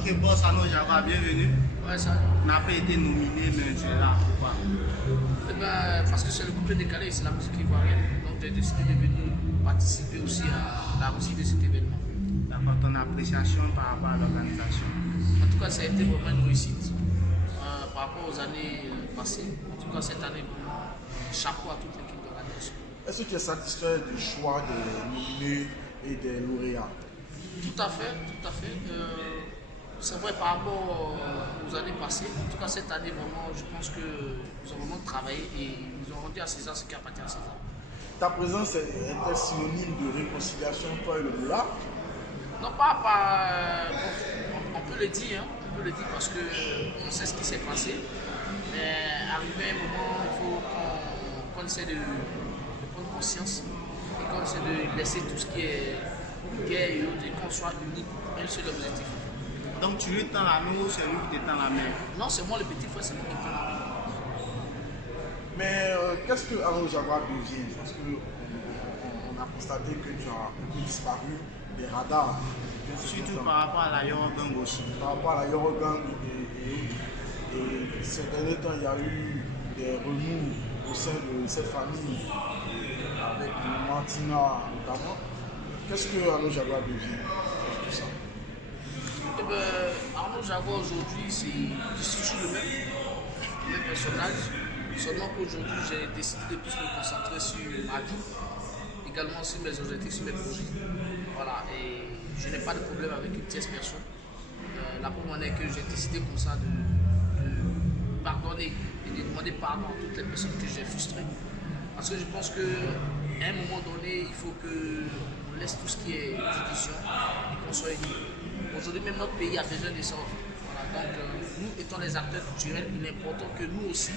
Ok, boss Arnaud Jaguar, bienvenue. Ouais, ça. On n'a pas été nominé, mais tu es là. Pourquoi? Eh ben, parce que c'est le couplet décalé, c'est la musique ivoirienne. Donc j'ai décidé de venir participer aussi à la réussite de cet événement. D'accord, ton appréciation par rapport à l'organisation. En tout cas, ça a été vraiment une réussite par rapport aux années passées. En tout cas, cette année, vraiment, chapeau à toute l'équipe d'organisation. Est-ce que tu es satisfait du choix des nominés et des lauréats? Tout à fait, tout à fait. C'est vrai par rapport aux années passées. En tout cas, cette année, vraiment, je pense qu'ils ont vraiment travaillé et ils ont rendu à César ce qui appartient à César. Ta présence est-elle synonyme de réconciliation, toi et le Moula? Non, pas on peut le dire, hein, on peut le dire parce qu'on sait ce qui s'est passé. Mais arrivé un moment, il faut qu'on essaie de prendre conscience et qu'on essaie de laisser tout ce qui est guerre et autres et qu'on soit unis pour un seul objectif. Donc tu lui tends la main ou c'est lui qui te tend la main? Non, c'est moi le petit frère, c'est moi qui tends la main. Mais qu'est-ce que Arnaud Jaguar devient? Parce qu'on a constaté que tu as un peu disparu des radars. Surtout par rapport à la Yorugang aussi. Par rapport à la Yorugang et ces derniers temps, il y a eu des remous au sein de cette famille, avec Martina notamment. Qu'est-ce que Arnaud Jaguar devient avec tout ça? Eh ben, Arnaud Jaguar aujourd'hui, c'est toujours le même personnage. Seulement qu'aujourd'hui, j'ai décidé de plus me concentrer sur ma vie, également sur mes objectifs, sur mes projets. Voilà, et je n'ai pas de problème avec une tierce personne. La première est que j'ai décidé comme ça de pardonner et de demander pardon à toutes les personnes que j'ai frustrées. Parce que je pense qu'à un moment donné, il faut qu'on laisse tout ce qui est division et qu'on soit unis. Aujourd'hui, même notre pays a besoin de ça. Voilà, donc, nous étant les acteurs culturels, il est important que nous aussi,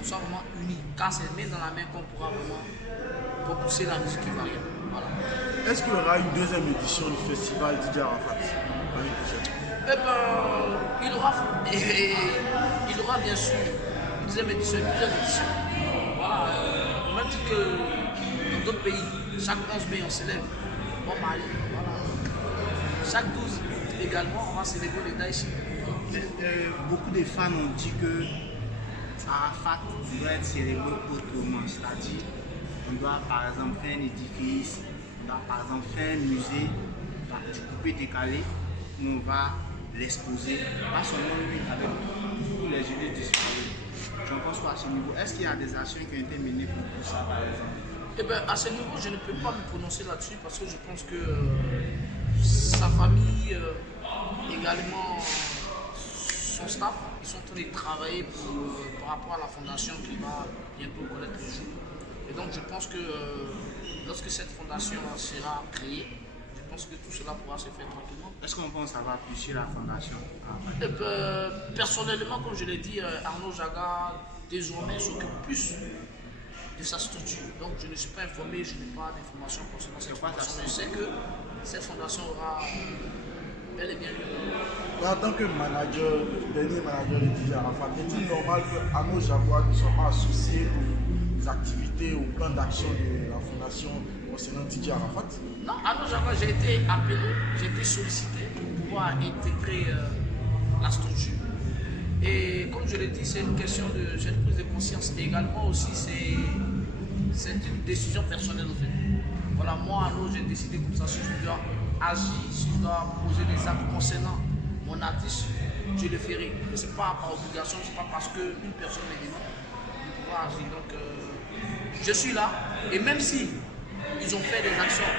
on soit vraiment unis. Car c'est main dans la main qu'on pourra vraiment repousser la musique ivoirienne. Voilà. Est-ce qu'il y aura une deuxième édition du festival DJ Arafat l'année prochaine? Eh ben, il aura bien sûr une deuxième édition et plusieurs éditions. Voilà, on va dire que dans d'autres pays, chaque 11 mai, on célèbre Bon Mali. Voilà. Chaque 12 également, on va célébrer les Daïchi. Beaucoup de fans ont dit que Arafat doit être célébré autrement. C'est-à-dire, on doit par exemple faire un édifice, on doit par exemple faire un musée du coupé décalé où on va l'exposer, pas seulement lui, avec tous les jeunes disparus. Je pense pas à ce niveau. Est-ce qu'il y a des actions qui ont été menées pour ça par exemple? Eh bien, à ce niveau, je ne peux pas me prononcer là-dessus parce que je pense que sa famille, également son staff, ils sont en train de travailler par rapport à la fondation qui va bientôt connaître le jour. Et donc, je pense que lorsque cette fondation sera créée, je pense que tout cela pourra se faire tranquillement. Est-ce qu'on pense que ça va pousser la fondation? Eh ben, personnellement, comme je l'ai dit, Arnaud Jaguar désormais s'occupe plus de sa structure. Donc je ne suis pas informé, je n'ai pas d'informations concernant cette fondation. Je sais que cette fondation aura bel et bien lieu. Mais en tant que manager, le dernier manager de DJ Arafat, est-il normal que Arnaud Jaguar ne soit pas associé aux activités, au plan d'action de la fondation concernant DJ Arafat? Non, Arnaud Jaguar, j'ai été appelé, j'ai été sollicité pour pouvoir intégrer la structure. Et comme je l'ai dit, c'est une question de cette prise de conscience. Et également aussi, c'est une décision personnelle en fait. Voilà, moi, Arnaud, j'ai décidé comme ça, si je dois agir, si je dois poser des actes concernant mon artiste, je le ferai. Ce n'est pas par obligation, ce n'est pas parce qu'une personne me demande de pouvoir agir. Donc, je suis là. Et même si ils ont fait des actions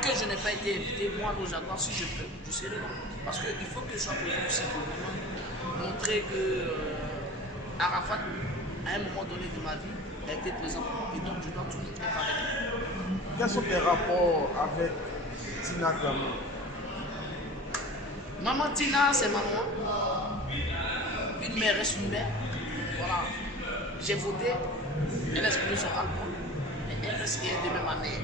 que je n'ai pas été invité, moi, Arnaud Jaguar, si je peux, je serai là. Parce qu'il faut que je sois présent aussi pour montrer que Arafat, à un moment donné de ma vie, a été présent. Et donc, je dois toujours être avec lui. Quels sont tes rapports avec Tina Gamou? Maman Tina, c'est maman. Une mère reste une mère. Voilà. J'ai voté, elle a exprimé son album, mais elle reste de même année.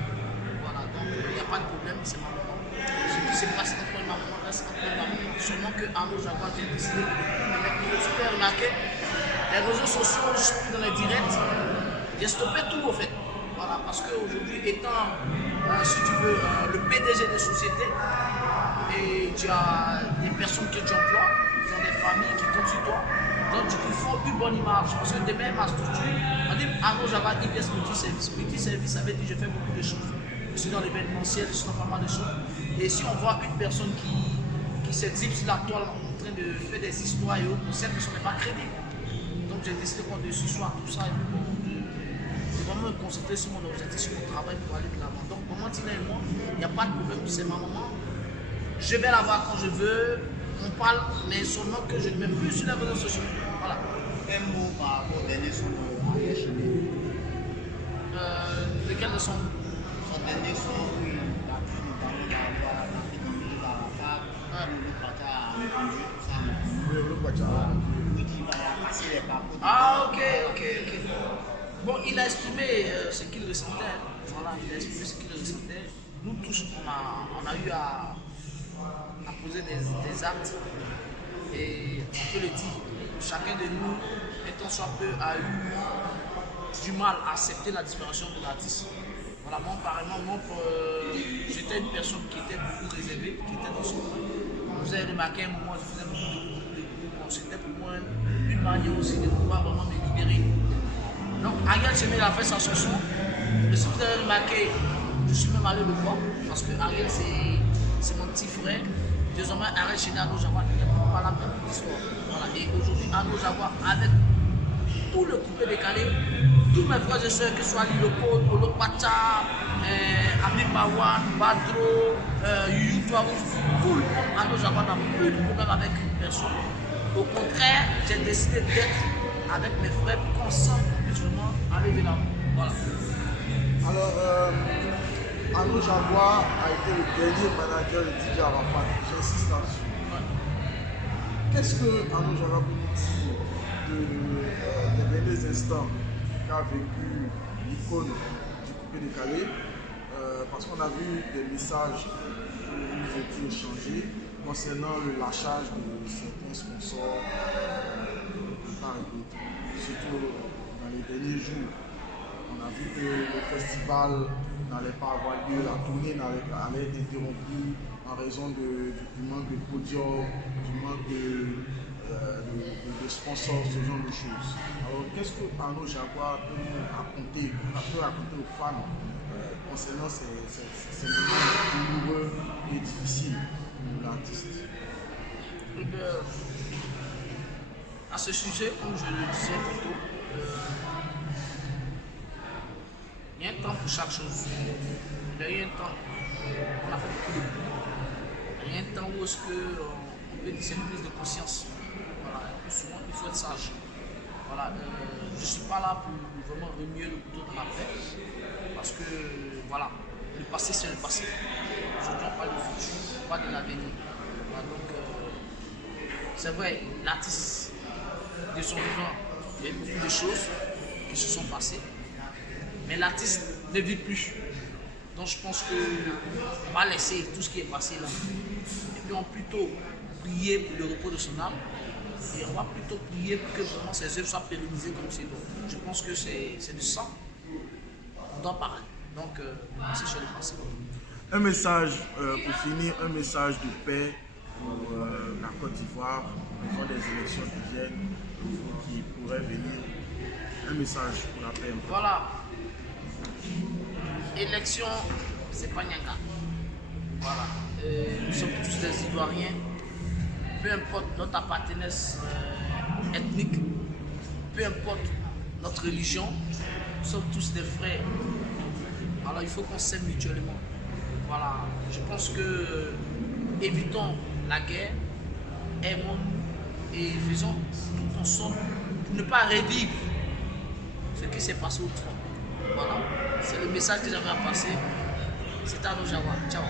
Voilà, donc il n'y a pas de problème, c'est ma maman. Ce qui se passe entre ma maman reste entre ma maman. Seulement que Arnaud Jaguar, j'ai décidé de me mettre tout super remarqué. Les réseaux sociaux, je suis dans les directs, j'ai stoppé tout au fait. Voilà, parce qu'aujourd'hui, étant, si tu veux, le PDG des sociétés, et tu as des personnes que tu emploies, bonne image. Parce que demain, ma structure, on dit Arnaud Java IBS Multiservice. Multiservice, ça veut dire que je fais beaucoup de choses. Je suis dans l'événementiel, je suis dans pas mal de choses. Et si on voit une personne qui s'exhibe sur la toile en train de faire des histoires et autres, cette personne n'est pas crédible. Donc j'ai décidé qu'on dessus soit tout ça et puis de vraiment me concentrer sur mon objectif, sur mon travail pour aller de l'avant. Donc pour moi, Tina et moi, il n'y a pas de problème, c'est ma maman. Je vais la voir quand je veux, on parle, mais seulement que je ne mets plus sur les réseaux sociaux. Voilà. Un mot par rapport au dernier son de Ariel Chéné. Lequel de son Dernier son où il a pu notamment avoir la vidéo de la femme, le pata a répondu, tout ça. Oui, qui va casser les parcours. Ah, ok. Bon, il a exprimé ce qu'il ressentait. Voilà, il a exprimé ce qu'il ressentait. Nous tous, on a eu à poser des actes. Et on peut le dire, chacun de nous, étant soit peu, a eu du mal à accepter la disparition de l'artiste. Voilà, moi, apparemment, j'étais une personne qui était beaucoup réservée, qui était dans son coin. Vous avez remarqué à un moment, je faisais beaucoup de groupes. C'était pour moi une manière aussi de pouvoir vraiment me libérer. Donc, Ariel Chéné a fait sa chanson. Et si vous avez remarqué, je suis même allé le voir, parce que Ariel, c'est mon petit frère. Désormais, Ariel Chéné, Arnaud Java, il n'y a pas la même histoire. Voilà. Et aujourd'hui, Arnaud Java, avec tout le coupé décalé, tous mes frères et soeurs, que ce soit Liloko, Olo Pacha, Ami Bawan, Badro, Yuyu Touarouf, tout le monde, Arnaud Java n'a plus de problème avec une personne. Au contraire, j'ai décidé d'être avec mes frères pour qu'ensemble, on puisse vraiment arriver là. Voilà. Alors, Arnaud Java a été le dernier manager de DJ Arafat. J'insiste là-dessus. Ouais. Qu'est-ce que Arnaud Java peut nous dire des derniers instants qu'a vécu l'icône du coupé décalé? Parce qu'on a vu des messages que vous étiez échangés concernant le lâchage de certains sponsors de part et d'autre. Surtout dans les derniers jours, on a vu que le festival n'allait pas avoir lieu, la tournée allait être interrompue en raison du manque de podium, du manque de sponsors, ce genre de choses. Alors, qu'est-ce que Arnaud Java peut nous raconter, aux fans concernant ces moments douloureux et difficiles pour l'artiste? À ce sujet, comme je le disais plus tôt, il y a un temps pour chaque chose. Il y a eu un temps où on a fait beaucoup de bruit. Il y a un temps où est-ce qu'on peut dire c'est une prise de conscience. Voilà, et plus souvent, il faut être sage. Voilà, je ne suis pas là pour vraiment remuer le couteau dans la plaie, parce que voilà, le passé c'est le passé. Aujourd'hui on parle du futur, on parle de l'avenir. Voilà, donc c'est vrai, l'artiste de son vivant, il y a beaucoup de choses qui se sont passées, mais l'artiste ne vit plus. Donc je pense qu'on va laisser tout ce qui est passé là. Et puis on va plutôt prier pour le repos de son âme. Et on va plutôt prier pour que vraiment ces œuvres soient pérennisées comme c'est bon. Je pense que c'est de ça qu'on doit parler. Donc, c'est sur le passé. Un message, pour finir, un message de paix pour la Côte d'Ivoire, devant des élections qui viennent ou qui pourraient venir. Un message pour la paix. Voilà. Élection, c'est pas Nyanga. Voilà. Nous sommes tous des Ivoiriens. Peu importe notre appartenance ethnique, peu importe notre religion, nous sommes tous des frères. Alors il faut qu'on s'aime mutuellement. Voilà, je pense que évitons la guerre, aimons-nous et faisons tout ensemble pour ne pas revivre ce qui s'est passé autrefois. Voilà, c'est le message que j'avais à passer. C'est Arnaud Java. Ciao.